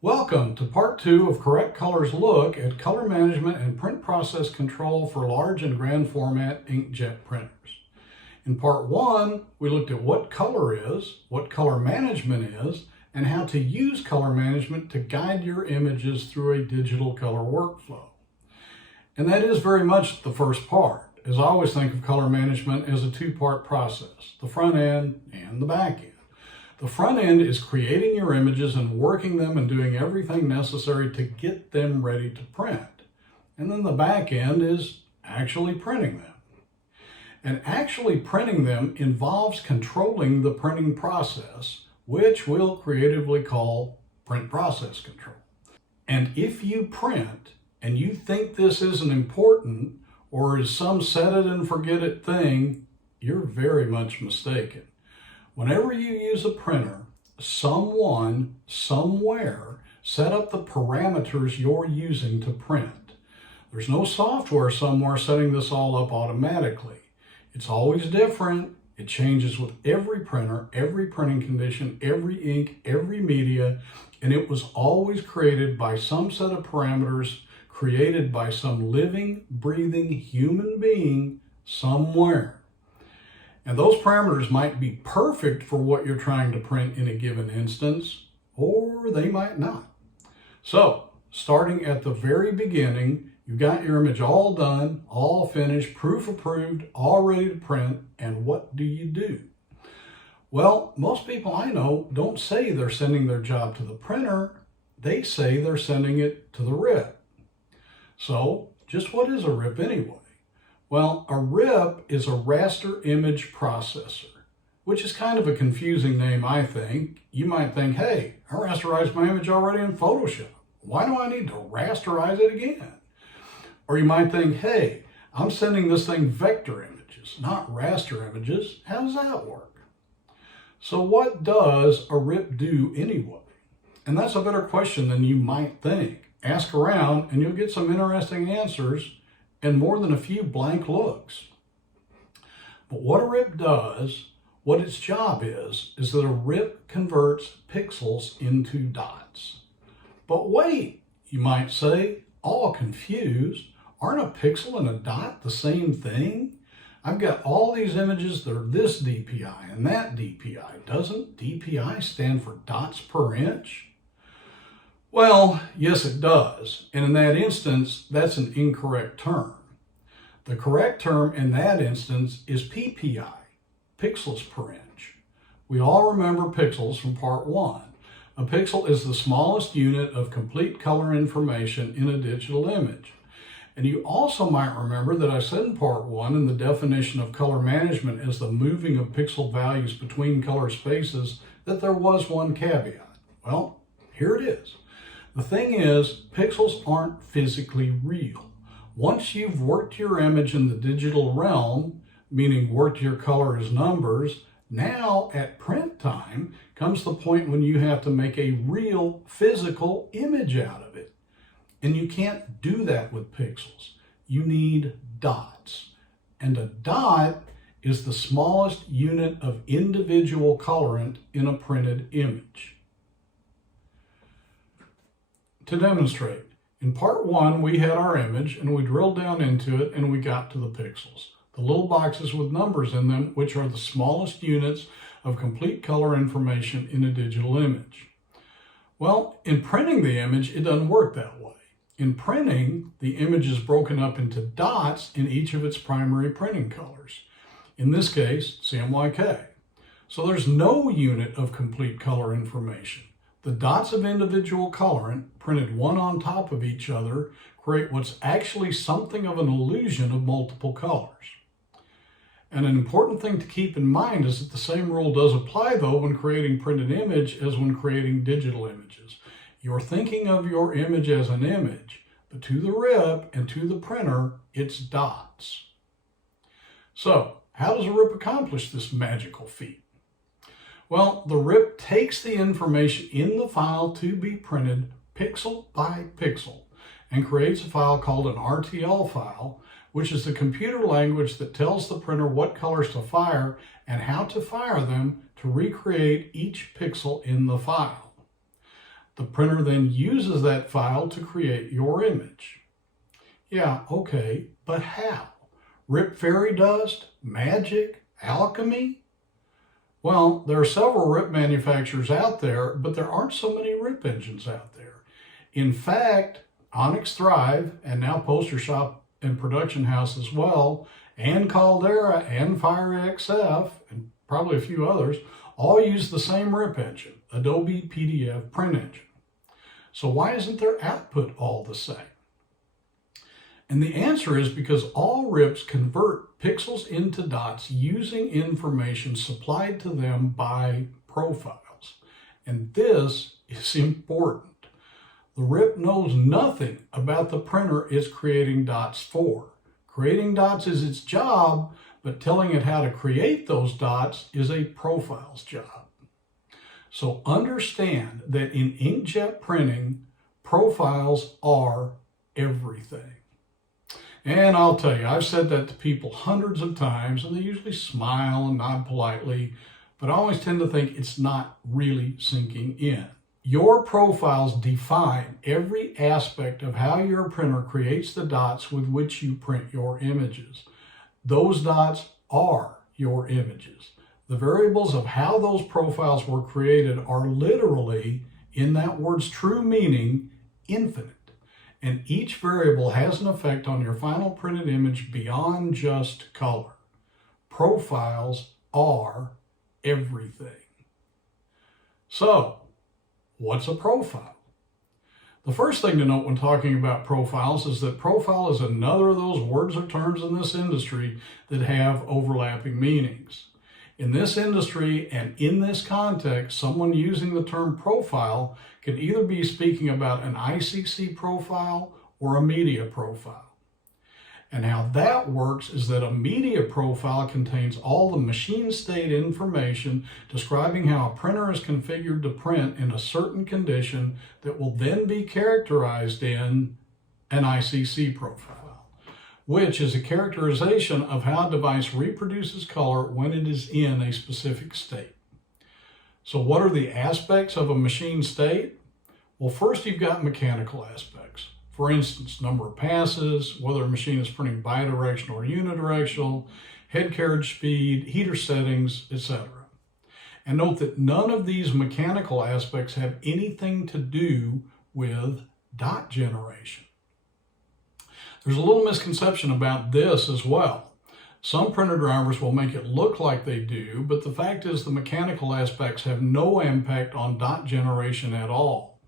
Welcome to part 2 of Correct Color's look at color management and print process control for large and grand format inkjet printers. In part 1, we looked at what color is, what color management is, and how to use color management to guide your images through a digital color workflow. And that is very much the first part, as I always think of color management as a two-part process, the front end and the back end. The front end is creating your images and working them and doing everything necessary to get them ready to print. And then the back end is actually printing them. And actually printing them involves controlling the printing process, which we'll creatively call print process control. And if you print and you think this isn't important or is some set it and forget it thing, you're very much mistaken. Whenever you use a printer, someone, somewhere, set up the parameters you're using to print. There's no software somewhere setting this all up automatically. It's always different. It changes with every printer, every printing condition, every ink, every media, and it was always created by some set of parameters created by some living, breathing human being somewhere. And those parameters might be perfect for what you're trying to print in a given instance, or they might not. So, starting at the very beginning, you've got your image all done, all finished, proof approved, all ready to print, and what do? Well, most people I know don't say they're sending their job to the printer, they say they're sending it to the RIP. So, just what is a RIP anyway? Well, a RIP is a raster image processor, which is kind of a confusing name, I think. You might think, hey, I rasterized my image already in Photoshop. Why do I need to rasterize it again? Or you might think, hey, I'm sending this thing vector images, not raster images. How does that work? So what does a RIP do anyway? And that's a better question than you might think. Ask around and you'll get some interesting answers and more than a few blank looks. But what a RIP does, what its job is that a RIP converts pixels into dots. But wait, you might say, all confused, aren't a pixel and a dot the same thing? I've got all these images that are this DPI and that DPI. Doesn't DPI stand for dots per inch? Well, yes it does, and in that instance, that's an incorrect term. The correct term in that instance is PPI, pixels per inch. We all remember pixels from part 1. A pixel is the smallest unit of complete color information in a digital image. And you also might remember that I said in part 1 in the definition of color management as the moving of pixel values between color spaces that there was one caveat. Well, here it is. The thing is, pixels aren't physically real. Once you've worked your image in the digital realm, meaning worked your color as numbers, now at print time comes the point when you have to make a real physical image out of it. And you can't do that with pixels. You need dots. And a dot is the smallest unit of individual colorant in a printed image. To demonstrate, in part 1 we had our image and we drilled down into it and we got to the pixels, the little boxes with numbers in them, which are the smallest units of complete color information in a digital image. Well, in printing the image, it doesn't work that way. In printing, the image is broken up into dots in each of its primary printing colors. In this case, Cmyk. So there's no unit of complete color information. The dots of individual colorant, printed one on top of each other, create what's actually something of an illusion of multiple colors. And an important thing to keep in mind is that the same rule does apply though when creating printed image as when creating digital images. You're thinking of your image as an image, but to the RIP and to the printer, it's dots. So, how does a RIP accomplish this magical feat? Well, the RIP takes the information in the file to be printed pixel by pixel and creates a file called an RTL file, which is the computer language that tells the printer what colors to fire and how to fire them to recreate each pixel in the file. The printer then uses that file to create your image. Yeah, okay, but how? Rip fairy dust? Magic? Alchemy? Well, there are several RIP manufacturers out there, but there aren't so many RIP engines out there. In fact, Onyx Thrive, and now Poster Shop and Production House as well, and Caldera and FireXF, and probably a few others, all use the same RIP engine, Adobe PDF print engine. So why isn't their output all the same? And the answer is because all RIPs convert pixels into dots using information supplied to them by profiles. And this is important. The RIP knows nothing about the printer it's creating dots for. Creating dots is its job, but telling it how to create those dots is a profile's job. So understand that in inkjet printing, profiles are everything. And I'll tell you, I've said that to people hundreds of times, and they usually smile and nod politely, but I always tend to think it's not really sinking in. Your profiles define every aspect of how your printer creates the dots with which you print your images. Those dots are your images. The variables of how those profiles were created are literally, in that word's true meaning, infinite. And each variable has an effect on your final printed image beyond just color. Profiles are everything. So, what's a profile? The first thing to note when talking about profiles is that profile is another of those words or terms in this industry that have overlapping meanings. In this industry and in this context, someone using the term profile can either be speaking about an Icc profile or a media profile. And how that works is that a media profile contains all the machine state information describing how a printer is configured to print in a certain condition that will then be characterized in an Icc profile, which is a characterization of how a device reproduces color when it is in a specific state. So what are the aspects of a machine state? Well, first you've got mechanical aspects. For instance, number of passes, whether a machine is printing bidirectional or unidirectional, head carriage speed, heater settings, etc. And note that none of these mechanical aspects have anything to do with dot generation. There's a little misconception about this as well. Some printer drivers will make it look like they do, but the fact is the mechanical aspects have no impact on dot generation at all.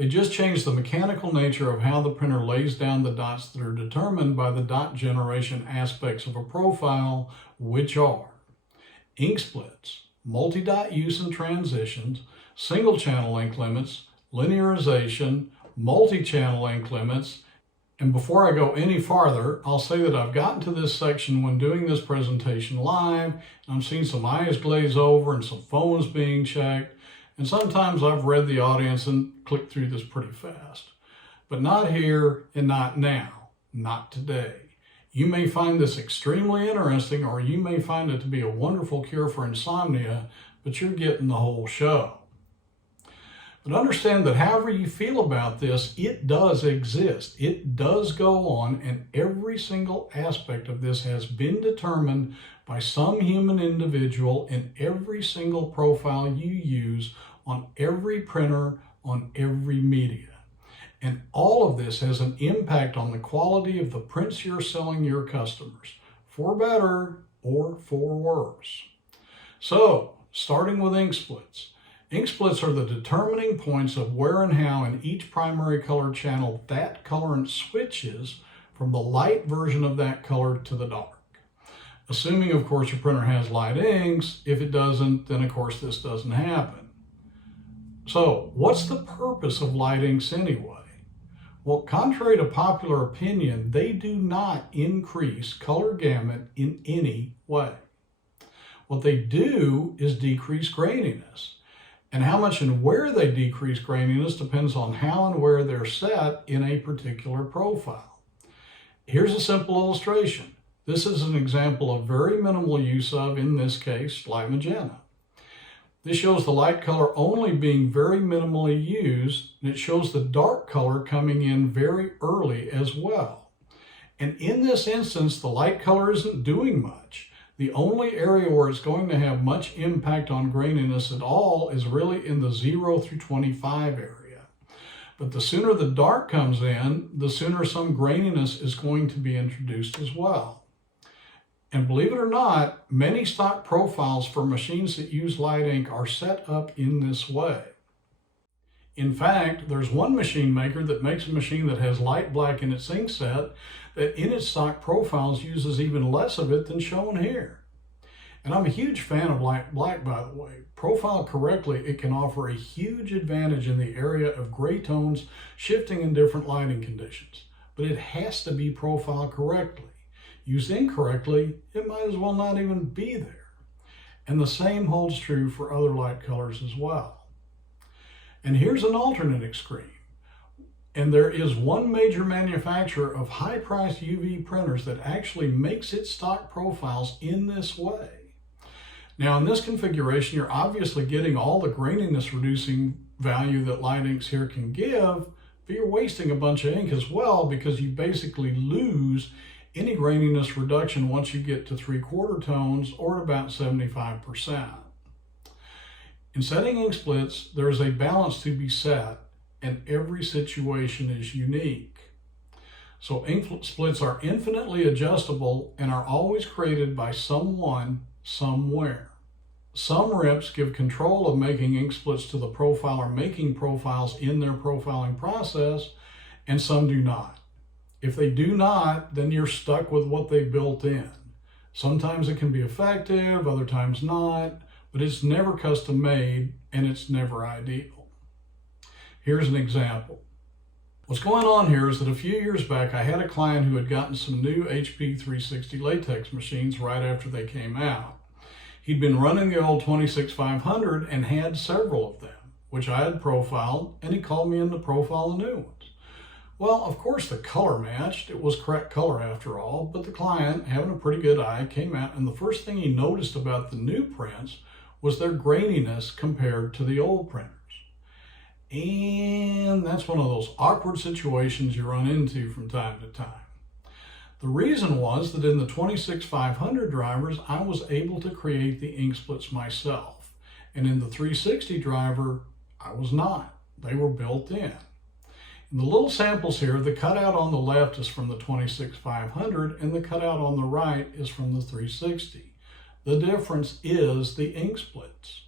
They just change the mechanical nature of how the printer lays down the dots that are determined by the dot generation aspects of a profile, which are ink splits, multi-dot use and transitions, single channel ink limits, linearization, multi-channel ink limits. And before I go any farther, I'll say that I've gotten to this section when doing this presentation live, and I'm seeing some eyes glaze over and some phones being checked, and sometimes I've read the audience and clicked through this pretty fast. But not here and not now, not today. You may find this extremely interesting, or you may find it to be a wonderful cure for insomnia, but you're getting the whole show. But understand that however you feel about this, it does exist. It does go on, and every single aspect of this has been determined by some human individual in every single profile you use on every printer, on every media. And all of this has an impact on the quality of the prints you're selling your customers, for better or for worse. So, starting with ink splits. Ink splits are the determining points of where and how in each primary color channel that colorant switches from the light version of that color to the dark. Assuming, of course, your printer has light inks. If it doesn't, then of course this doesn't happen. So, what's the purpose of light inks anyway? Well, contrary to popular opinion, they do not increase color gamut in any way. What they do is decrease graininess. And how much and where they decrease graininess depends on how and where they're set in a particular profile. Here's a simple illustration. This is an example of very minimal use of, in this case, light magenta. This shows the light color only being very minimally used, and it shows the dark color coming in very early as well. And in this instance, the light color isn't doing much. The only area where it's going to have much impact on graininess at all is really in the 0 through 25 area. But the sooner the dark comes in, the sooner some graininess is going to be introduced as well. And believe it or not, many stock profiles for machines that use light ink are set up in this way. In fact, there's one machine maker that makes a machine that has light black in its ink set that in its stock profiles uses even less of it than shown here. And I'm a huge fan of light black, by the way. Profiled correctly, it can offer a huge advantage in the area of gray tones shifting in different lighting conditions. But it has to be profiled correctly. Used incorrectly, it might as well not even be there. And the same holds true for other light colors as well. And here's an alternate extreme. And there is one major manufacturer of high-priced UV printers that actually makes its stock profiles in this way. Now in this configuration, you're obviously getting all the graininess reducing value that light inks here can give, but you're wasting a bunch of ink as well because you basically lose any graininess reduction once you get to 3/4 tones or about 75%. In setting ink splits, there is a balance to be set, and every situation is unique. So ink splits are infinitely adjustable and are always created by someone, somewhere. Some reps give control of making ink splits to the profiler making profiles in their profiling process, and some do not. If they do not, then you're stuck with what they built in. Sometimes it can be effective, other times not, but it's never custom made and it's never ideal. Here's an example. What's going on here is that a few years back, I had a client who had gotten some new HP 360 latex machines right after they came out. He'd been running the old 26500 and had several of them, which I had profiled, and he called me in to profile the new ones. Well, of course the color matched. It was correct color after all, but the client, having a pretty good eye, came out and the first thing he noticed about the new prints was their graininess compared to the old printers. And that's one of those awkward situations you run into from time to time. The reason was that in the 26500 drivers, I was able to create the ink splits myself. And in the 360 driver, I was not. They were built in. In the little samples here, the cutout on the left is from the 26500 and the cutout on the right is from the 360. The difference is the ink splits.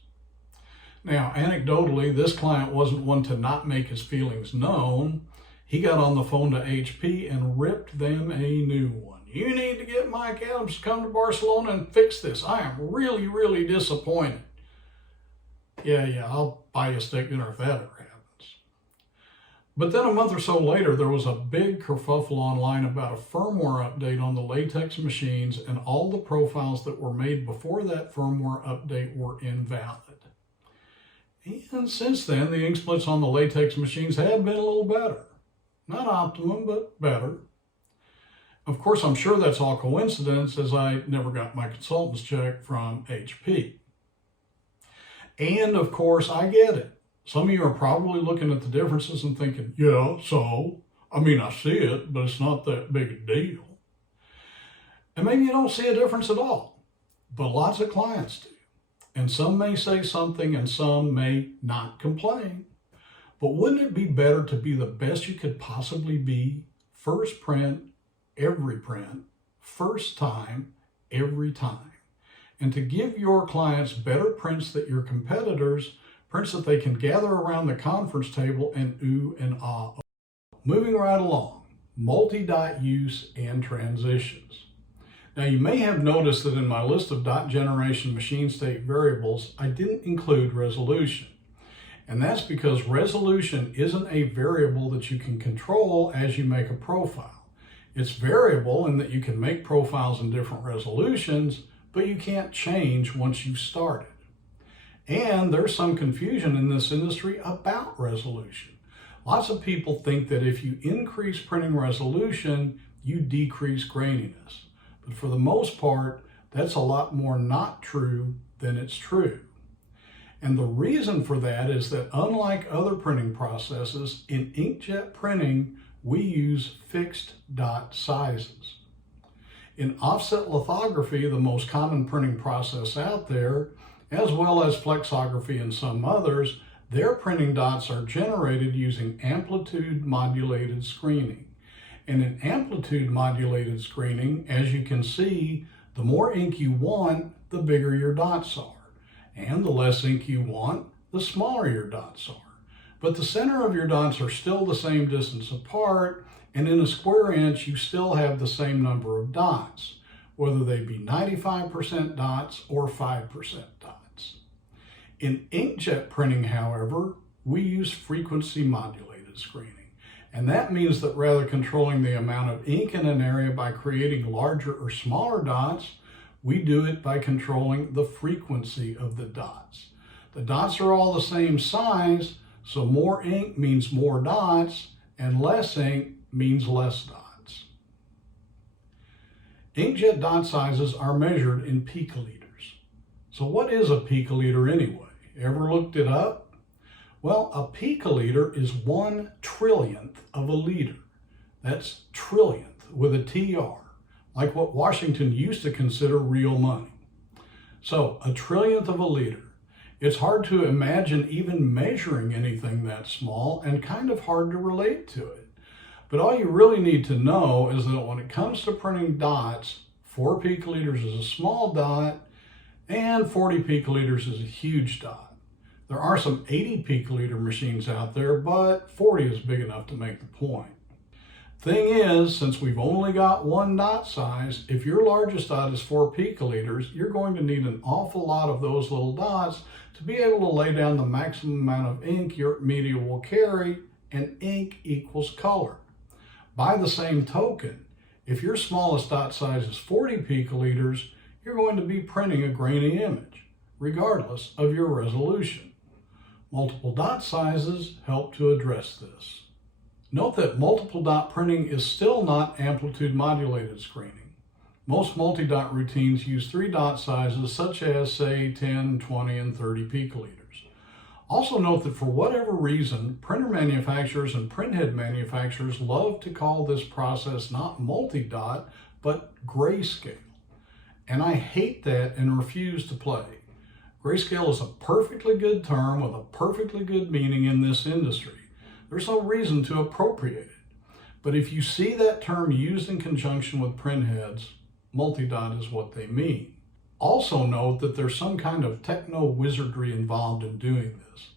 Now, anecdotally, this client wasn't one to not make his feelings known. He got on the phone to HP and ripped them a new one. You need to get Mike Adams to come to Barcelona and fix this. I am really, really disappointed. Yeah, I'll buy you a steak dinner if that ever happens. But then a month or so later, there was a big kerfuffle online about a firmware update on the latex machines, and all the profiles that were made before that firmware update were invalid. And since then, the ink splits on the latex machines have been a little better. Not optimum, but better. Of course, I'm sure that's all coincidence, as I never got my consultant's check from HP. And of course, I get it. Some of you are probably looking at the differences and thinking, yeah, so, I mean, I see it, but it's not that big a deal. And maybe you don't see a difference at all, but lots of clients do. And some may say something and some may not complain. But wouldn't it be better to be the best you could possibly be, first print, every print, first time, every time, and to give your clients better prints than your competitors, prints that they can gather around the conference table and ooh and ah. Moving right along, multi-dot use and transitions. Now you may have noticed that in my list of dot generation machine state variables, I didn't include resolution. And that's because resolution isn't a variable that you can control as you make a profile. It's variable in that you can make profiles in different resolutions, but you can't change once you've started. And there's some confusion in this industry about resolution. Lots of people think that if you increase printing resolution, you decrease graininess. But for the most part, that's a lot more not true than it's true. And the reason for that is that unlike other printing processes, in inkjet printing, we use fixed dot sizes. In offset lithography, the most common printing process out there, as well as flexography and some others, their printing dots are generated using amplitude modulated screening. And in amplitude modulated screening, as you can see, the more ink you want, the bigger your dots are. And the less ink you want, the smaller your dots are. But the center of your dots are still the same distance apart, and in a square inch, you still have the same number of dots, whether they be 95% dots or 5% dots. In inkjet printing, however, we use frequency modulated screening. And that means that rather controlling the amount of ink in an area by creating larger or smaller dots, we do it by controlling the frequency of the dots. The dots are all the same size, so more ink means more dots, and less ink means less dots. Inkjet dot sizes are measured in picoliters. So what is a picoliter anyway? Ever looked it up? Well, a picoliter is 1/trillionth of a liter. That's trillionth with a TR. Like what Washington used to consider real money. So, 1/trillionth of a liter. It's hard to imagine even measuring anything that small and kind of hard to relate to it. But all you really need to know is that when it comes to printing dots, 4 picoliters is a small dot and 40 picoliters is a huge dot. There are some 80 picoliter machines out there, but 40 is big enough to make the point. Thing is, since we've only got one dot size, if your largest dot is 4 picoliters, you're going to need an awful lot of those little dots to be able to lay down the maximum amount of ink your media will carry, and ink equals color. By the same token, if your smallest dot size is 40 picoliters, you're going to be printing a grainy image, regardless of your resolution. Multiple dot sizes help to address this. Note that multiple dot printing is still not amplitude modulated screening. Most multi-dot routines use 3 dot sizes such as, say, 10, 20, and 30 picoliters. Also note that for whatever reason, printer manufacturers and printhead manufacturers love to call this process not multi-dot, but grayscale. And I hate that and refuse to play. Grayscale is a perfectly good term with a perfectly good meaning in this industry. There's no reason to appropriate it. But if you see that term used in conjunction with printheads, multi-dot is what they mean. Also note that there's some kind of techno-wizardry involved in doing this.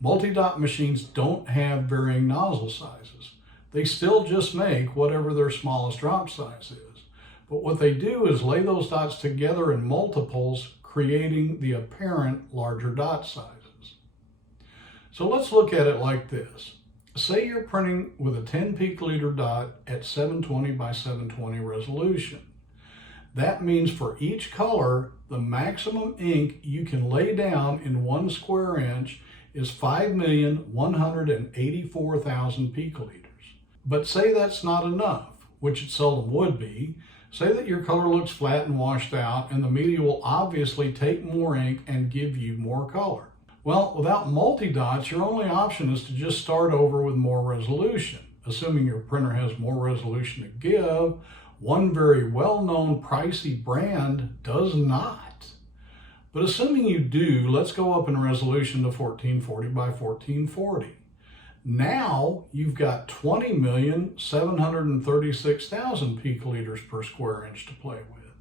Multi-dot machines don't have varying nozzle sizes. They still just make whatever their smallest drop size is. But what they do is lay those dots together in multiples, creating the apparent larger dot sizes. So let's look at it like this. Say you're printing with a 10 picoliter dot at 720 by 720 resolution. That means for each color, the maximum ink you can lay down in 1 square inch is 5,184,000 picoliters. But say that's not enough, which it seldom would be. Say that your color looks flat and washed out, and the media will obviously take more ink and give you more color. Well, without multi-dots, your only option is to just start over with more resolution. Assuming your printer has more resolution to give, one very well-known pricey brand does not. But assuming you do, let's go up in resolution to 1440 by 1440. Now you've got 20,736,000 picoliters per square inch to play with.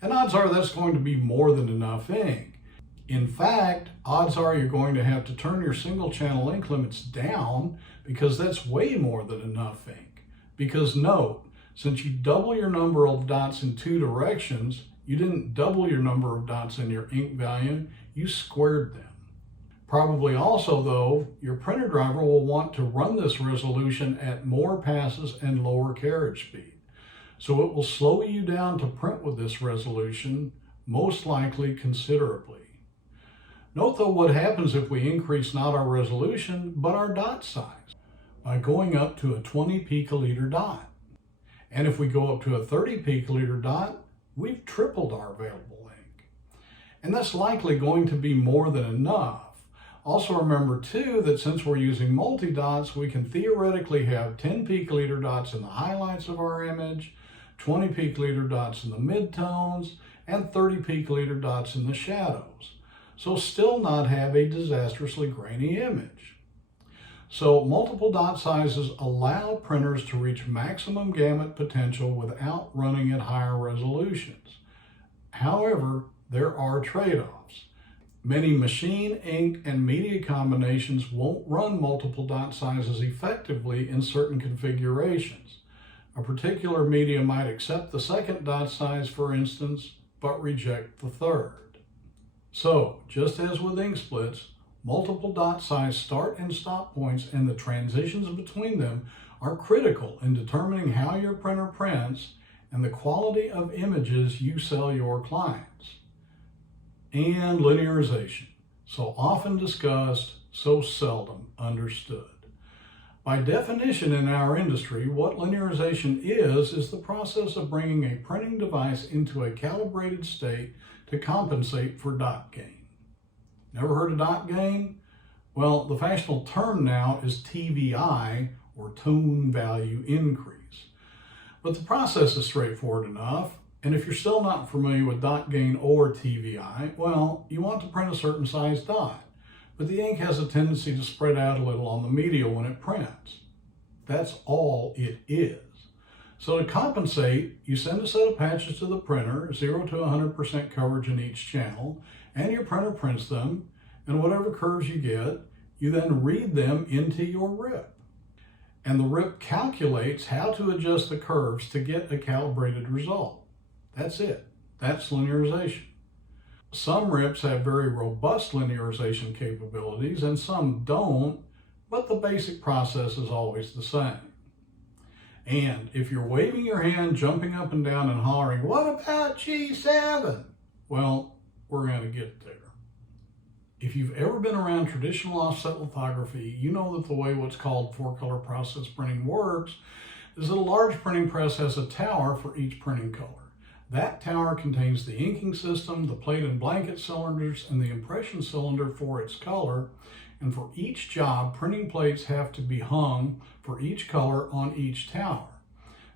And odds are that's going to be more than enough ink. In fact, odds are you're going to have to turn your single channel ink limits down because that's way more than enough ink. Because note, since you double your number of dots in 2 directions, you didn't double your number of dots in your ink volume, you squared them. Probably also though, your printer driver will want to run this resolution at more passes and lower carriage speed. So it will slow you down to print with this resolution, most likely considerably. Note though what happens if we increase not our resolution, but our dot size by going up to a 20 picoliter dot. And if we go up to a 30 picoliter dot, we've tripled our available ink. And that's likely going to be more than enough. Also remember too that since we're using multi-dots, we can theoretically have 10 peak leader dots in the highlights of our image, 20 peak leader dots in the midtones, and 30 peak leader dots in the shadows. So still not have a disastrously grainy image. So multiple dot sizes allow printers to reach maximum gamut potential without running at higher resolutions. However, there are trade-offs. Many machine, ink, and media combinations won't run multiple dot sizes effectively in certain configurations. A particular media might accept the second dot size, for instance, but reject the third. So, just as with ink splits, multiple dot size start and stop points and the transitions between them are critical in determining how your printer prints and the quality of images you sell your clients. And linearization, so often discussed, so seldom understood. By definition in our industry, what linearization is the process of bringing a printing device into a calibrated state to compensate for dot gain. Never heard of dot gain? Well, the fashionable term now is TVI, or tone value increase. But the process is straightforward enough. And if you're still not familiar with dot gain or TVI, well, you want to print a certain size dot, but the ink has a tendency to spread out a little on the media when it prints. That's all it is. So to compensate, you send a set of patches to the printer, 0 to 100% coverage in each channel, and your printer prints them, and whatever curves you get, you then read them into your RIP. And the RIP calculates how to adjust the curves to get a calibrated result. That's it. That's linearization. Some RIPs have very robust linearization capabilities and some don't, but the basic process is always the same. And if you're waving your hand, jumping up and down and hollering, "What about G7?" Well, we're going to get there. If you've ever been around traditional offset lithography, you know that the way what's called 4-color process printing works is that a large printing press has a tower for each printing color. That tower contains the inking system, the plate and blanket cylinders, and the impression cylinder for its color. And for each job, printing plates have to be hung for each color on each tower.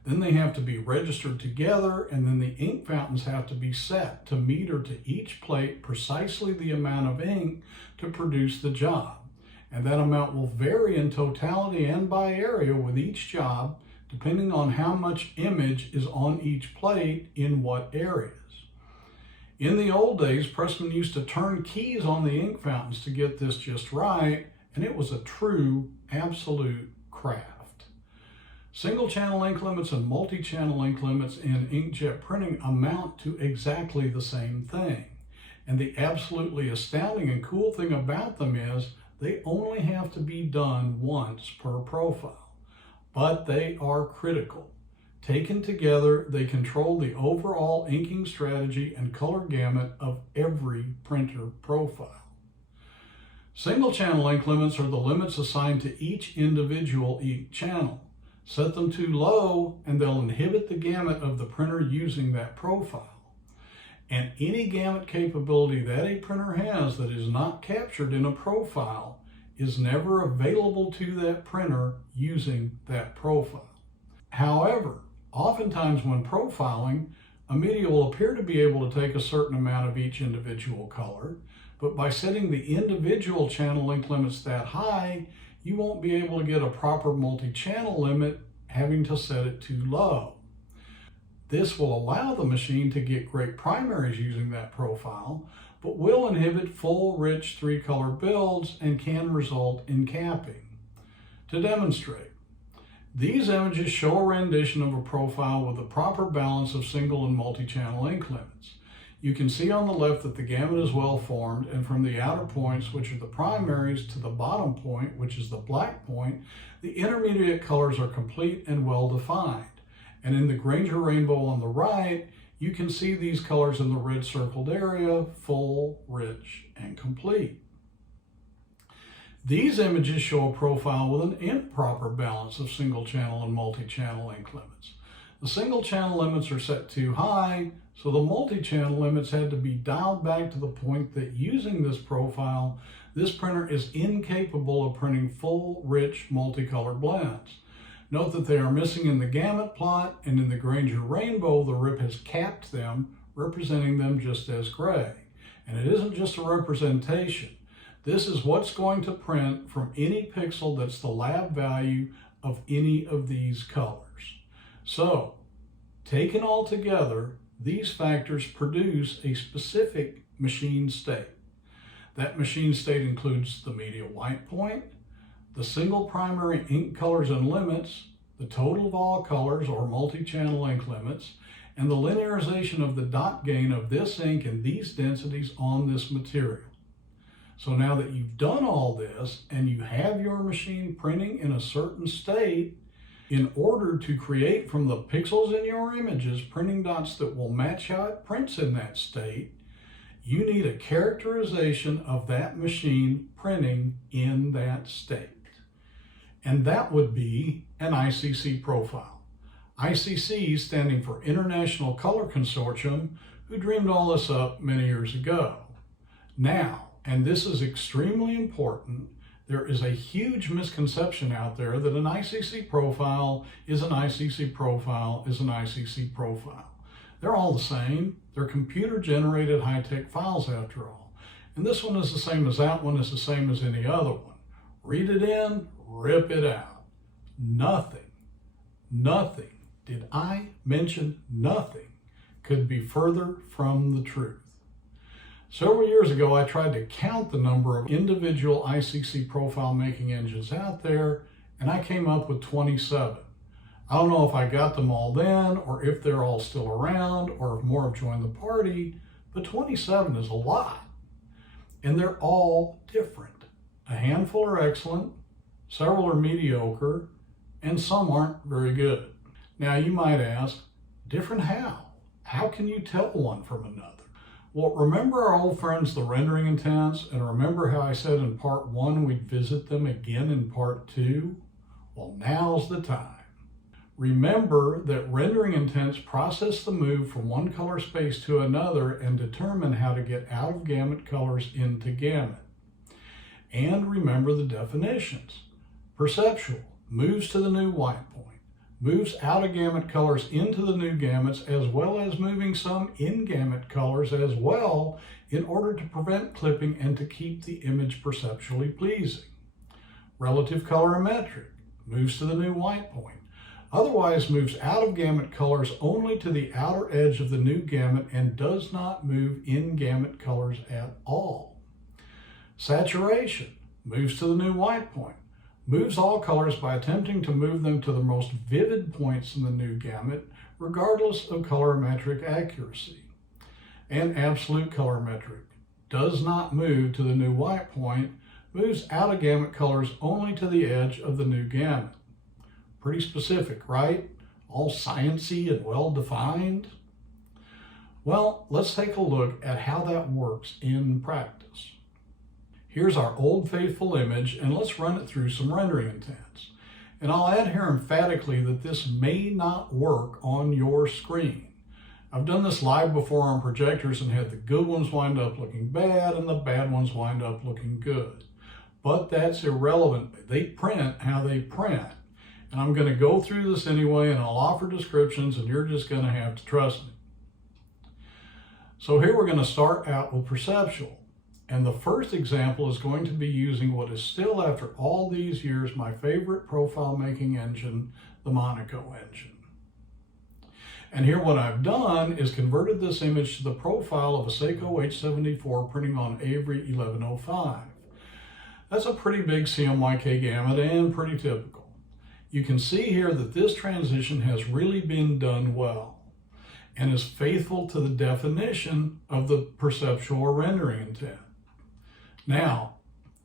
Then they have to be registered together, and then the ink fountains have to be set to meter to each plate precisely the amount of ink to produce the job. And that amount will vary in totality and by area with each job, depending on how much image is on each plate in what areas. In the old days, pressmen used to turn keys on the ink fountains to get this just right, and it was a true, absolute craft. Single-channel ink limits and multi-channel ink limits in inkjet printing amount to exactly the same thing. And the absolutely astounding and cool thing about them is they only have to be done once per profile. But they are critical. Taken together, they control the overall inking strategy and color gamut of every printer profile. Single-channel ink limits are the limits assigned to each individual ink channel. Set them too low, and they'll inhibit the gamut of the printer using that profile. And any gamut capability that a printer has that is not captured in a profile is never available to that printer using that profile. However, oftentimes when profiling, a media will appear to be able to take a certain amount of each individual color, but by setting the individual channel ink limits that high, you won't be able to get a proper multi-channel limit, having to set it too low. This will allow the machine to get great primaries using that profile, but will inhibit full, rich 3-color builds and can result in capping. To demonstrate, these images show a rendition of a profile with a proper balance of single and multi-channel ink limits. You can see on the left that the gamut is well formed, and from the outer points, which are the primaries, to the bottom point, which is the black point, the intermediate colors are complete and well defined. And in the Granger rainbow on the right, you can see these colors in the red circled area, full, rich, and complete. These images show a profile with an improper balance of single channel and multi-channel ink limits. The single channel limits are set too high, so the multi-channel limits had to be dialed back to the point that using this profile, this printer is incapable of printing full, rich, multicolor blends. Note that they are missing in the gamut plot, and in the Granger rainbow, the RIP has capped them, representing them just as gray. And it isn't just a representation. This is what's going to print from any pixel that's the lab value of any of these colors. So, taken all together, these factors produce a specific machine state. That machine state includes the media white point, the single primary ink colors and limits, the total of all colors or multi-channel ink limits, and the linearization of the dot gain of this ink and these densities on this material. So now that you've done all this and you have your machine printing in a certain state, in order to create from the pixels in your images printing dots that will match how it prints in that state, you need a characterization of that machine printing in that state. And that would be an Icc profile. Icc standing for International Color Consortium, who dreamed all this up many years ago. Now, and this is extremely important, there is a huge misconception out there that an Icc profile is an Icc profile is an Icc profile. They're all the same. They're computer-generated high-tech files after all. And this one is the same as that one, is the same as any other one. Read it in, rip it out. Nothing, did I mention nothing, could be further from the truth. Several years ago, I tried to count the number of individual Icc profile making engines out there, and I came up with 27. I don't know if I got them all then, or if they're all still around, or if more have joined the party, but 27 is a lot. And they're all different. A handful are excellent, several are mediocre, and some aren't very good. Now you might ask, different how? How can you tell one from another? Well, remember our old friends, the rendering intents, and remember how I said in part 1 we'd visit them again in part 2? Well, now's the time. Remember that rendering intents process the move from one color space to another and determine how to get out of gamut colors into gamut. And remember the definitions. Perceptual moves to the new white point, moves out of gamut colors into the new gamuts, as well as moving some in gamut colors as well in order to prevent clipping and to keep the image perceptually pleasing. Relative colorimetric moves to the new white point, otherwise moves out of gamut colors only to the outer edge of the new gamut and does not move in gamut colors at all. Saturation moves to the new white point, moves all colors by attempting to move them to the most vivid points in the new gamut, regardless of colorimetric accuracy. And absolute colorimetric does not move to the new white point, moves out of gamut colors only to the edge of the new gamut. Pretty specific, right? All sciencey and well-defined. Well, let's take a look at how that works in practice. Here's our old faithful image, and let's run it through some rendering intents. And I'll add here emphatically that this may not work on your screen. I've done this live before on projectors and had the good ones wind up looking bad and the bad ones wind up looking good. But that's irrelevant. They print how they print. And I'm going to go through this anyway, and I'll offer descriptions, and you're just going to have to trust me. So here we're going to start out with Perceptual. And the first example is going to be using what is still, after all these years, my favorite profile making engine, the Monaco engine. And here what I've done is converted this image to the profile of a Seiko H74 printing on Avery 1105. That's a pretty big Cmyk gamut and pretty typical. You can see here that this transition has really been done well and is faithful to the definition of the perceptual or rendering intent. Now,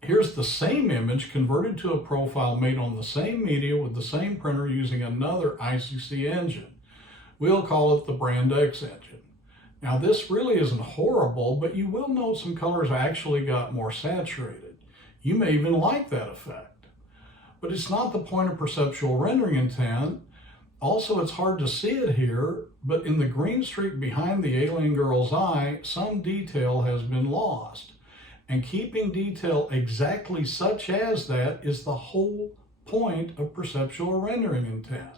here's the same image converted to a profile made on the same media with the same printer using another Icc engine. We'll call it the Brand X engine. Now, this really isn't horrible, but you will note some colors actually got more saturated. You may even like that effect. But it's not the point of perceptual rendering intent. Also, it's hard to see it here, but in the green streak behind the alien girl's eye, some detail has been lost. And keeping detail exactly such as that is the whole point of perceptual rendering intent.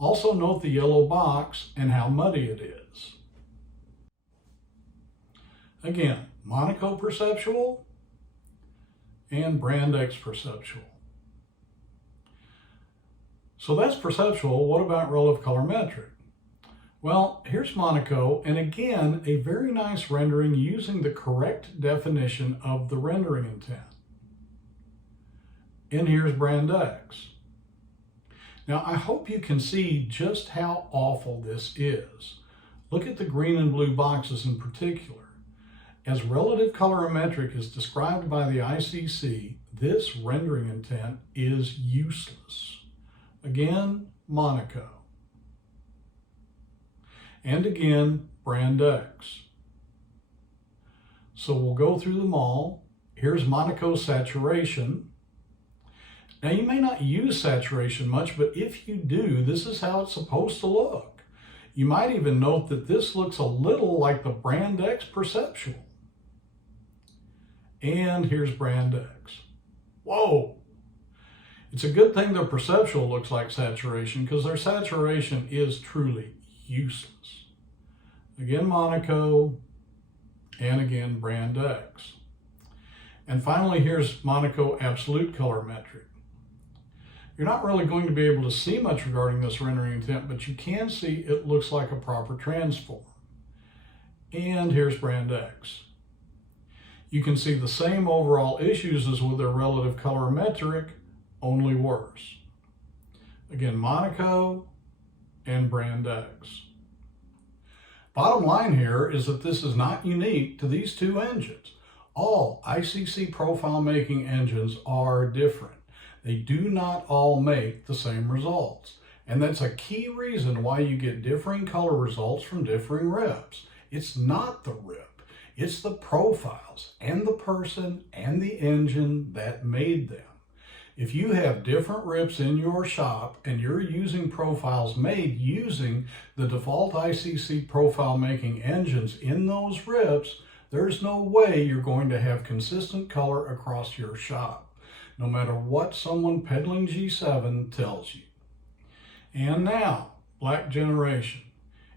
Also note the yellow box and how muddy it is. Again, Monaco Perceptual and Brand X Perceptual. So that's perceptual. What about relative colorimetric? Well, here's Monaco, and again, a very nice rendering using the correct definition of the rendering intent. And here's Brand X. Now, I hope you can see just how awful this is. Look at the green and blue boxes in particular. As relative colorimetric is described by the Icc, this rendering intent is useless. Again, Monaco. And again, Brand X. So we'll go through them all. Here's Monaco Saturation. Now you may not use saturation much, but if you do, this is how it's supposed to look. You might even note that this looks a little like the Brand X Perceptual. And here's Brand X. Whoa! It's a good thing their perceptual looks like saturation because their saturation is truly useless. Again, Monaco, and again, Brand X. And finally, here's Monaco Absolute Colorimetric. You're not really going to be able to see much regarding this rendering intent, but you can see it looks like a proper transform. And here's Brand X. You can see the same overall issues as with their relative colorimetric, only worse. Again, Monaco and Brand X. Bottom line here is that this is not unique to these two engines. All Icc profile making engines are different. They do not all make the same results. And that's a key reason why you get differing color results from differing reps. It's not the rip, it's the profiles and the person and the engine that made them. If you have different rips in your shop and you're using profiles made using the default Icc profile making engines in those rips, there's no way you're going to have consistent color across your shop, no matter what someone peddling G7 tells you. And now, black generation.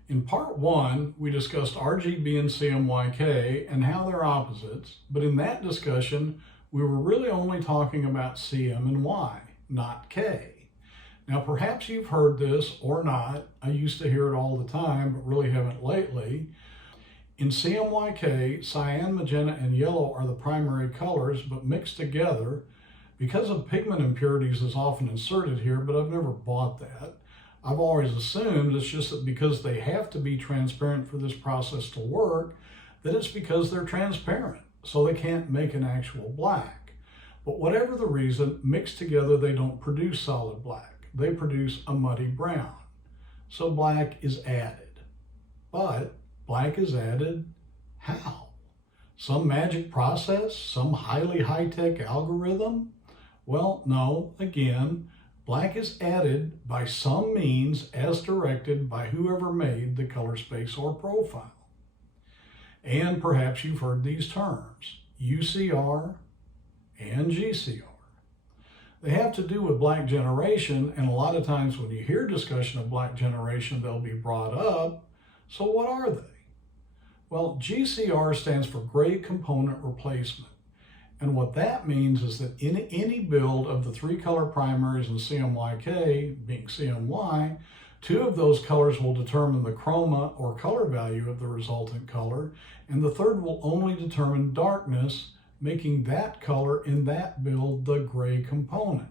In part 1, we discussed RGB and Cmyk and how they're opposites, but in that discussion, we were really only talking about Cm and Y, not K. Now, perhaps you've heard this or not. I used to hear it all the time, but really haven't lately. In Cmyk, cyan, magenta, and yellow are the primary colors, but mixed together. Because of pigment impurities is often inserted here, but I've never bought that. I've always assumed it's just that because they have to be transparent for this process to work, that it's because they're transparent, so they can't make an actual black. But whatever the reason, mixed together they don't produce solid black. They produce a muddy brown. So black is added. But black is added how? Some magic process? Some highly high-tech algorithm? Well, no, again, black is added by some means as directed by whoever made the color space or profile. And perhaps you've heard these terms, UCR and GCR. They have to do with black generation, and a lot of times when you hear discussion of black generation, they'll be brought up. So what are they? Well, GCR stands for gray component replacement. And what that means is that in any build of the 3 color primaries in Cmyk, being Cmy, 2 of those colors will determine the chroma or color value of the resultant color, and the third will only determine darkness, making that color in that build the gray component.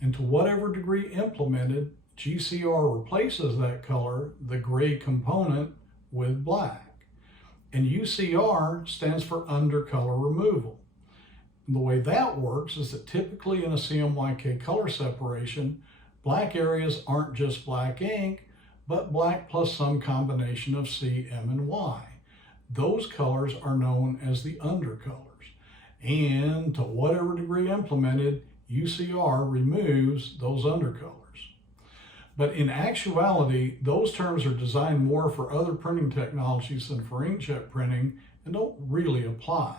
And to whatever degree implemented, GCR replaces that color, the gray component, with black. And UCR stands for undercolor removal. And the way that works is that typically in a Cmyk color separation, black areas aren't just black ink, but black plus some combination of C, M, and Y. Those colors are known as the undercolors. And to whatever degree implemented, UCR removes those undercolors. But in actuality, those terms are designed more for other printing technologies than for inkjet printing and don't really apply.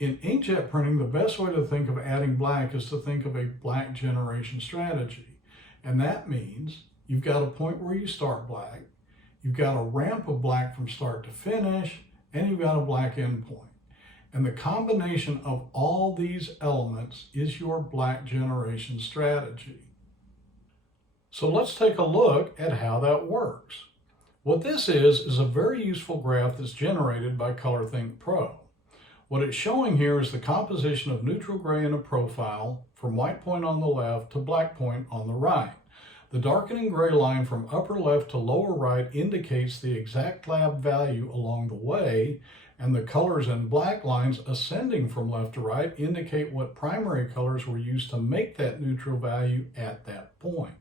In inkjet printing, the best way to think of adding black is to think of a black generation strategy. And that means you've got a point where you start black, you've got a ramp of black from start to finish, and you've got a black endpoint. And the combination of all these elements is your black generation strategy. So let's take a look at how that works. What this is a very useful graph that's generated by ColorThink Pro. What it's showing here is the composition of neutral gray in a profile from white point on the left to black point on the right. The darkening gray line from upper left to lower right indicates the exact lab value along the way, and the colors in black lines ascending from left to right indicate what primary colors were used to make that neutral value at that point.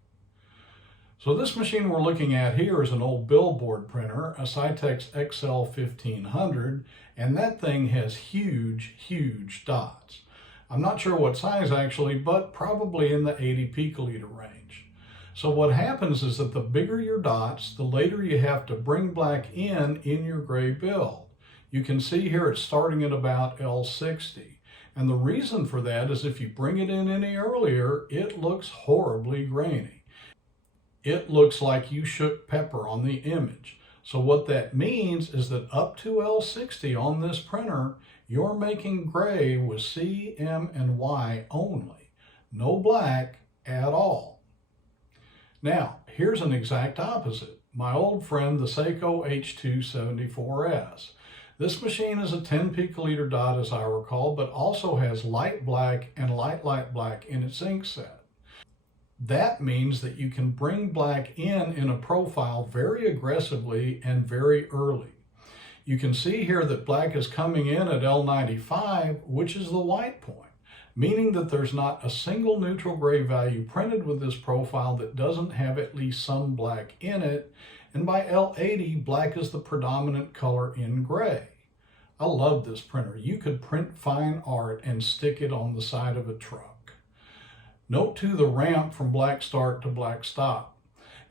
So this machine we're looking at here is an old billboard printer, a Cytex XL 1500, and that thing has huge, huge dots. I'm not sure what size actually, but probably in the 80 picoliter range. So what happens is that the bigger your dots, the later you have to bring black in your gray build. You can see here it's starting at about L60. And the reason for that is if you bring it in any earlier, it looks horribly grainy. It looks like you shook pepper on the image. So what that means is that up to L60 on this printer, you're making gray with C, M, and Y only. No black at all. Now, here's an exact opposite. My old friend, the Seiko H274S. This machine is a 10 picoliter dot, as I recall, but also has light black and light black in its ink set. That means that you can bring black in a profile very aggressively and very early. You can see here that black is coming in at L95, which is the white point, meaning that there's not a single neutral gray value printed with this profile that doesn't have at least some black in it, and by L80, black is the predominant color in gray. I love this printer. You could print fine art and stick it on the side of a truck. Note too the ramp from black start to black stop.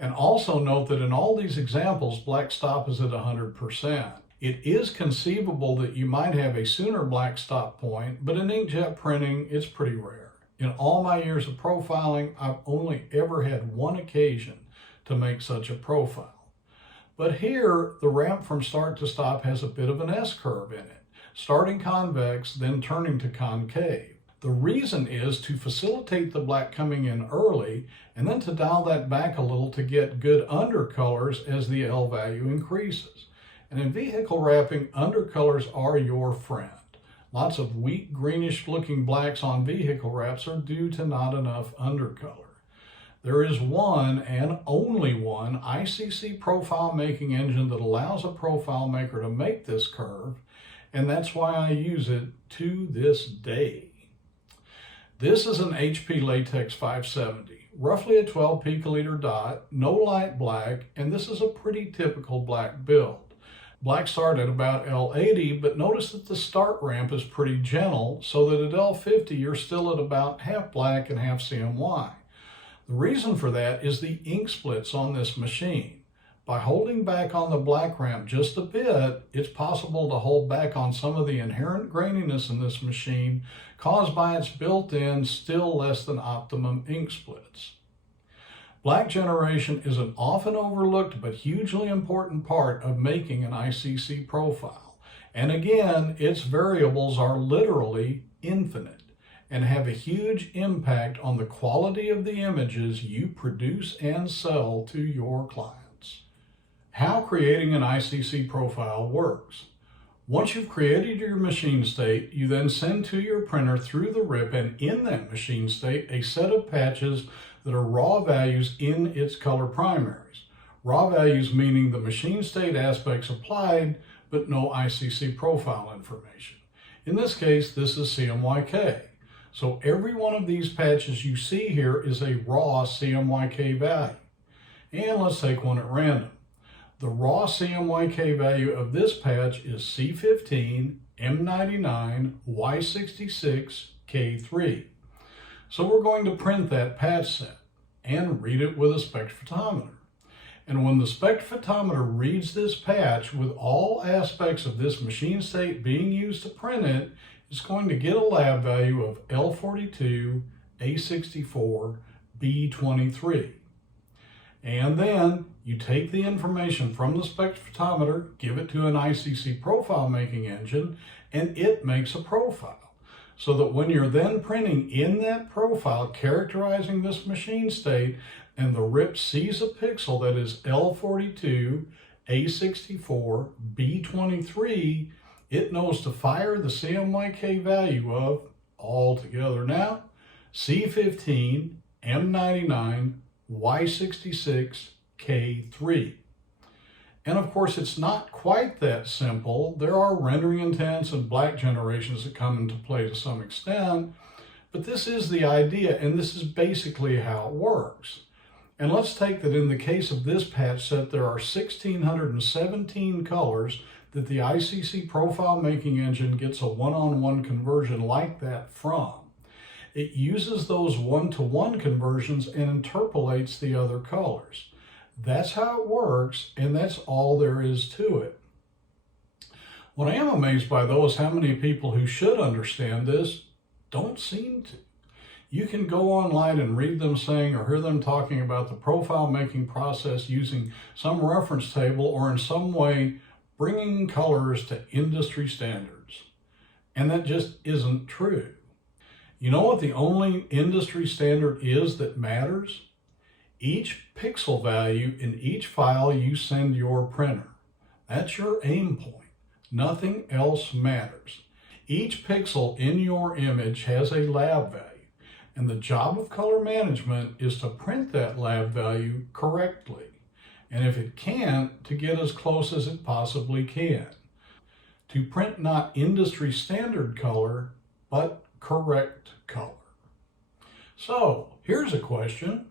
And also note that in all these examples, black stop is at 100%. It is conceivable that you might have a sooner black stop point, but in inkjet printing, it's pretty rare. In all my years of profiling, I've only ever had one occasion to make such a profile. But here, the ramp from start to stop has a bit of an S-curve in it, starting convex, then turning to concave. The reason is to facilitate the black coming in early, and then to dial that back a little to get good undercolors as the L value increases. And in vehicle wrapping, undercolors are your friend. Lots of weak greenish looking blacks on vehicle wraps are due to not enough undercolor. There is one and only one Icc Profile making engine that allows a profile maker to make this curve, and that's why I use it to this day. This is an HP Latex 570, roughly a 12 picoliter dot, no light black, and this is a pretty typical black build. Black start at about L80, but notice that the start ramp is pretty gentle, so that at L50 you're still at about half black and half CMY. The reason for that is the ink splits on this machine. By holding back on the black ramp just a bit, it's possible to hold back on some of the inherent graininess in this machine caused by its built-in, still less than optimum ink splits. Black generation is an often overlooked but hugely important part of making an Icc profile. And again, its variables are literally infinite and have a huge impact on the quality of the images you produce and sell to your clients. How creating an Icc profile works. Once you've created your machine state, you then send to your printer through the rip, and in that machine state, a set of patches that are raw values in its color primaries. Raw values meaning the machine state aspects applied, but no Icc profile information. In this case, this is Cmyk. So every one of these patches you see here is a raw Cmyk value. And let's take one at random. The raw Cmyk value of this patch is C15, M99, Y66, K3. So we're going to print that patch set and read it with a spectrophotometer. And when the spectrophotometer reads this patch with all aspects of this machine state being used to print it, it's going to get a lab value of L42, A64, B23. And then you take the information from the spectrophotometer, give it to an Icc profile making engine, and it makes a profile. So that when you're then printing in that profile, characterizing this machine state, and the RIP sees a pixel that is L42, A64, B23, it knows to fire the Cmyk value of, all together now, C15, M99, Y66, K3. And of course, it's not quite that simple. There are rendering intents and black generations that come into play to some extent, but this is the idea, and this is basically how it works. And let's take that in the case of this patch set, there are 1,617 colors that the Icc profile making engine gets a one-on-one conversion like that from. It uses those one-to-one conversions and interpolates the other colors. That's how it works, and that's all there is to it. What I am amazed by, though, is how many people who should understand this don't seem to. You can go online and read them saying or hear them talking about the profile making process using some reference table or in some way bringing colors to industry standards. And that just isn't true. You know what the only industry standard is that matters? Each pixel value in each file you send your printer. That's your aim point. Nothing else matters. Each pixel in your image has a lab value, and the job of color management is to print that lab value correctly. And if it can't, to get as close as it possibly can. To print not industry standard color, but correct color. So here's a question.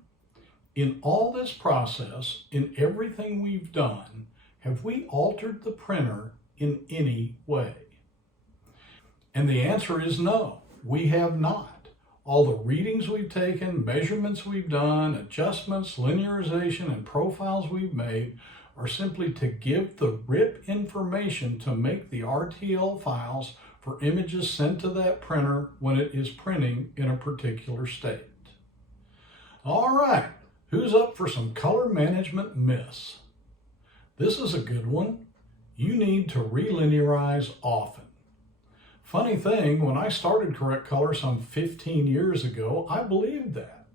In all this process, in everything we've done, have we altered the printer in any way? And the answer is no, we have not. All the readings we've taken, measurements we've done, adjustments, linearization, and profiles we've made are simply to give the RIP information to make the RTL files for images sent to that printer when it is printing in a particular state. All right, who's up for some color management myths? This is a good one. You need to relinearize often. Funny thing, when I started Correct Color some 15 years ago, I believed that.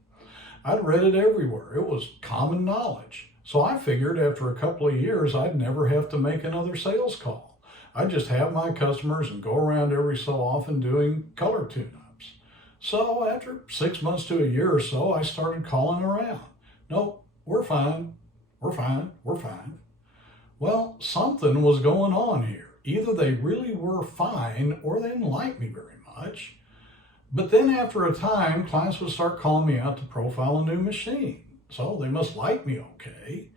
I'd read it everywhere. It was common knowledge. So I figured after a couple of years, I'd never have to make another sales call. I'd just have my customers and go around every so often doing color tune-ups. So after 6 months to a year or so, I started calling around. Nope, we're fine, we're fine, we're fine. Well, something was going on here. Either they really were fine or they didn't like me very much. But then after a time, clients would start calling me out to profile a new machine. So they must like me okay.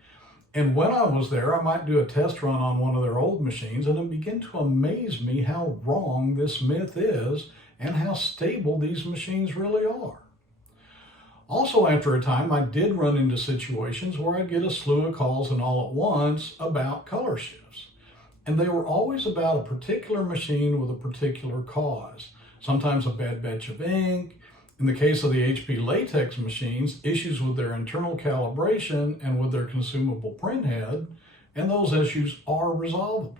And when I was there, I might do a test run on one of their old machines, and it began to amaze me how wrong this myth is and how stable these machines really are. Also, after a time, I did run into situations where I'd get a slew of calls and all at once about color shifts. And they were always about a particular machine with a particular cause. Sometimes a bad batch of ink. In the case of the HP latex machines, issues with their internal calibration and with their consumable print head, and those issues are resolvable.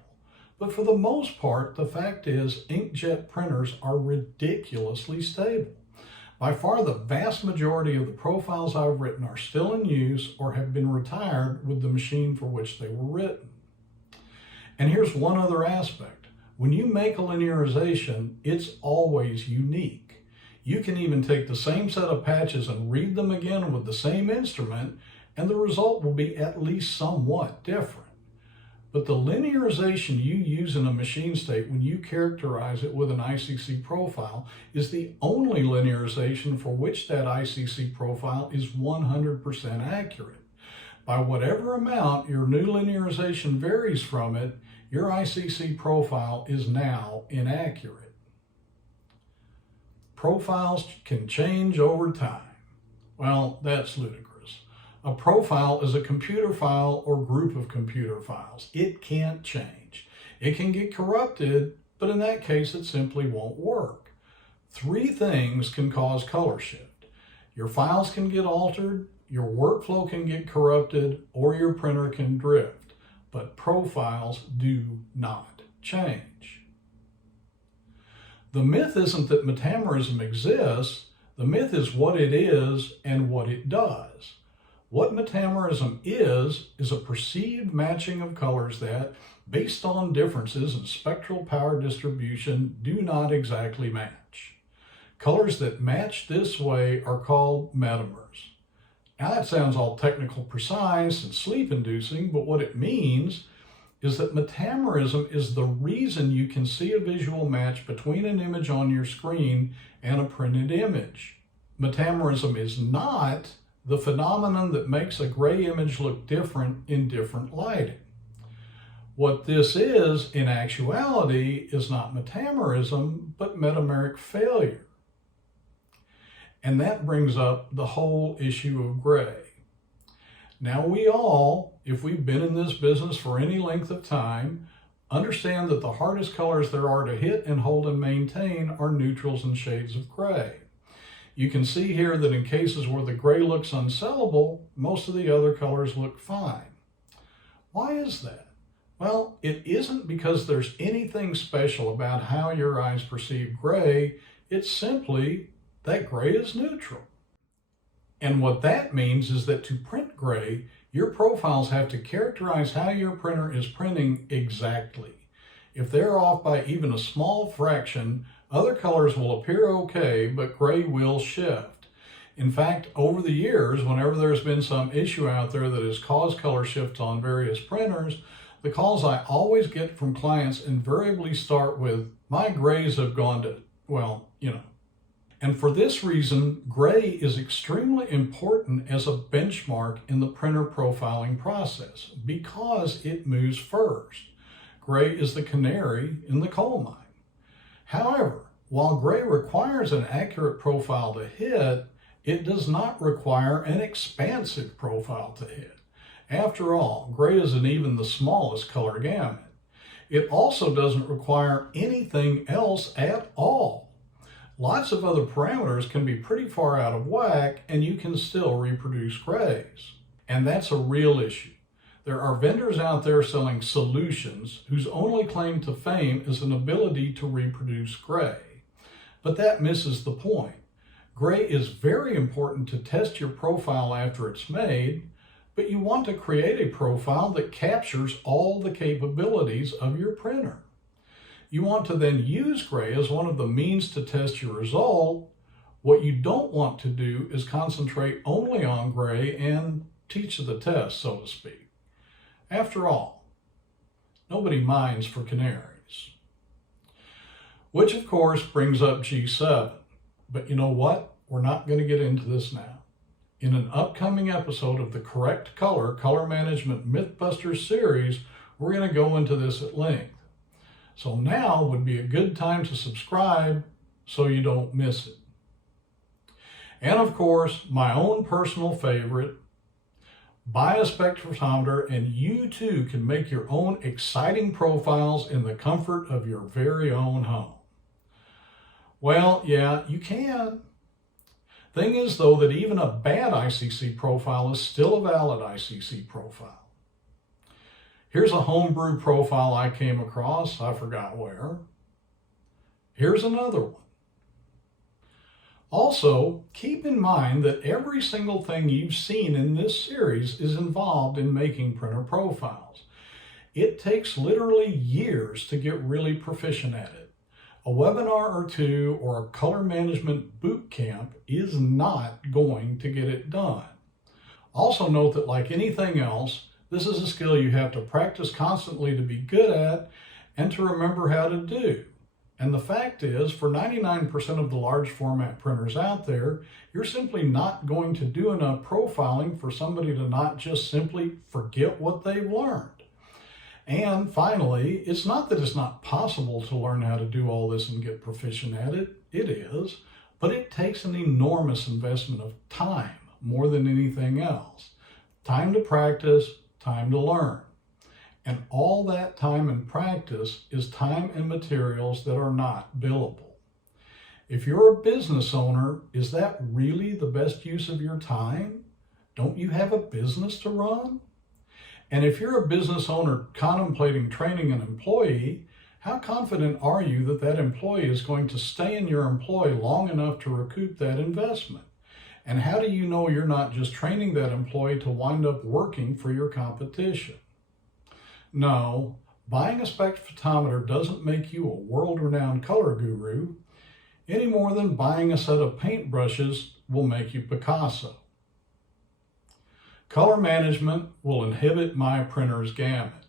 But for the most part, the fact is inkjet printers are ridiculously stable. By far the vast majority of the profiles I've written are still in use or have been retired with the machine for which they were written. And here's one other aspect. When you make a linearization, it's always unique. You can even take the same set of patches and read them again with the same instrument, and the result will be at least somewhat different. But the linearization you use in a machine state when you characterize it with an Icc profile is the only linearization for which that Icc profile is 100% accurate. By whatever amount your new linearization varies from it, your Icc profile is now inaccurate. Profiles can change over time. Well, that's ludicrous. A profile is a computer file or group of computer files. It can't change. It can get corrupted, but in that case it simply won't work. 3 things can cause color shift. Your files can get altered, your workflow can get corrupted, or your printer can drift, but profiles do not change. The myth isn't that metamerism exists, the myth is what it is and what it does. What metamerism is a perceived matching of colors that, based on differences in spectral power distribution, do not exactly match. Colors that match this way are called metamers. Now that sounds all technical, precise, and sleep-inducing, but what it means is that metamerism is the reason you can see a visual match between an image on your screen and a printed image. Metamerism is not the phenomenon that makes a gray image look different in different lighting. What this is, in actuality, is not metamerism, but metameric failure. And that brings up the whole issue of gray. Now we all, if we've been in this business for any length of time, understand that the hardest colors there are to hit and hold and maintain are neutrals and shades of gray. You can see here that in cases where the gray looks unsellable, most of the other colors look fine. Why is that? Well, it isn't because there's anything special about how your eyes perceive gray, it's simply that gray is neutral. And what that means is that to print gray, your profiles have to characterize how your printer is printing exactly. If they're off by even a small fraction, other colors will appear okay, but gray will shift. In fact, over the years, whenever there's been some issue out there that has caused color shifts on various printers, the calls I always get from clients invariably start with, "My grays have gone to," well, you know. And for this reason, gray is extremely important as a benchmark in the printer profiling process because it moves first. Gray is the canary in the coal mine. However, while gray requires an accurate profile to hit, it does not require an expansive profile to hit. After all, gray isn't even the smallest color gamut. It also doesn't require anything else at all. Lots of other parameters can be pretty far out of whack and you can still reproduce grays. And that's a real issue. There are vendors out there selling solutions whose only claim to fame is an ability to reproduce gray. But that misses the point. Gray is very important to test your profile after it's made, but you want to create a profile that captures all the capabilities of your printer. You want to then use gray as one of the means to test your result. What you don't want to do is concentrate only on gray and teach the test, so to speak. After all, nobody mines for canaries. Which of course brings up G7. But you know what? We're not going to get into this now. In an upcoming episode of the Correct Color Management Mythbusters series, we're going to go into this at length. So now would be a good time to subscribe so you don't miss it. And of course, my own personal favorite, buy a spectrophotometer and you too can make your own exciting profiles in the comfort of your very own home. Well, yeah, you can. Thing is though that even a bad Icc profile is still a valid Icc profile. Here's a homebrew profile I came across, I forgot where. Here's another one. Also, keep in mind that every single thing you've seen in this series is involved in making printer profiles. It takes literally years to get really proficient at it. A webinar or two or a color management boot camp is not going to get it done. Also note that like anything else, this is a skill you have to practice constantly to be good at and to remember how to do. And the fact is, for 99% of the large format printers out there, you're simply not going to do enough profiling for somebody to not just simply forget what they've learned. And finally, it's not that it's not possible to learn how to do all this and get proficient at it. It is, but it takes an enormous investment of time more than anything else. Time to practice, time to learn. And all that time and practice is time and materials that are not billable. If you're a business owner, is that really the best use of your time? Don't you have a business to run? And if you're a business owner contemplating training an employee, how confident are you that that employee is going to stay in your employ long enough to recoup that investment? And how do you know you're not just training that employee to wind up working for your competition? No, buying a spectrophotometer doesn't make you a world-renowned color guru any more than buying a set of paintbrushes will make you Picasso. Color management will inhibit my printer's gamut.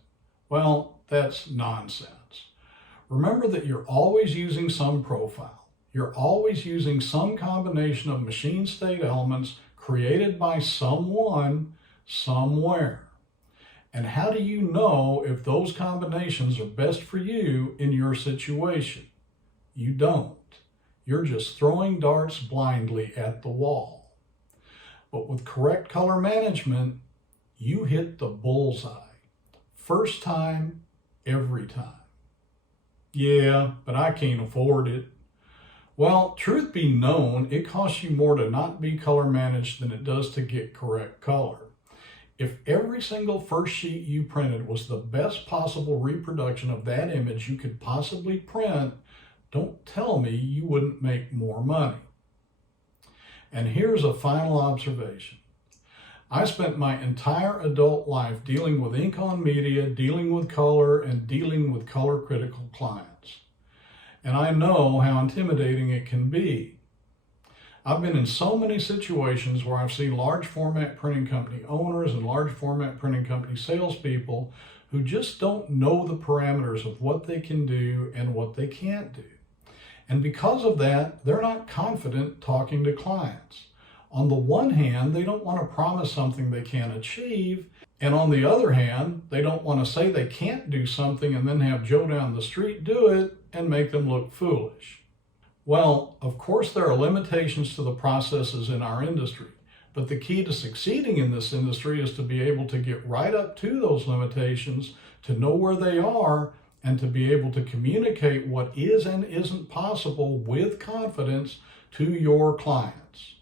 Well, that's nonsense. Remember that you're always using some profile. You're always using some combination of machine state elements created by someone, somewhere. And how do you know if those combinations are best for you in your situation? You don't. You're just throwing darts blindly at the wall. But with correct color management, you hit the bullseye. First time, every time. Yeah, but I can't afford it. Well, truth be known, it costs you more to not be color managed than it does to get correct color. If every single first sheet you printed was the best possible reproduction of that image you could possibly print, don't tell me you wouldn't make more money. And here's a final observation. I spent my entire adult life dealing with ink on media, dealing with color, and dealing with color critical clients. And I know how intimidating it can be. I've been in so many situations where I've seen large format printing company owners and large format printing company salespeople who just don't know the parameters of what they can do and what they can't do. And because of that, they're not confident talking to clients. On the one hand, they don't want to promise something they can't achieve. And on the other hand, they don't want to say they can't do something and then have Joe down the street do it and make them look foolish. Well, of course, there are limitations to the processes in our industry, but the key to succeeding in this industry is to be able to get right up to those limitations, to know where they are, and to be able to communicate what is and isn't possible with confidence to your clients.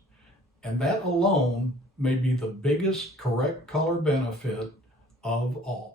And that alone may be the biggest correct color benefit of all.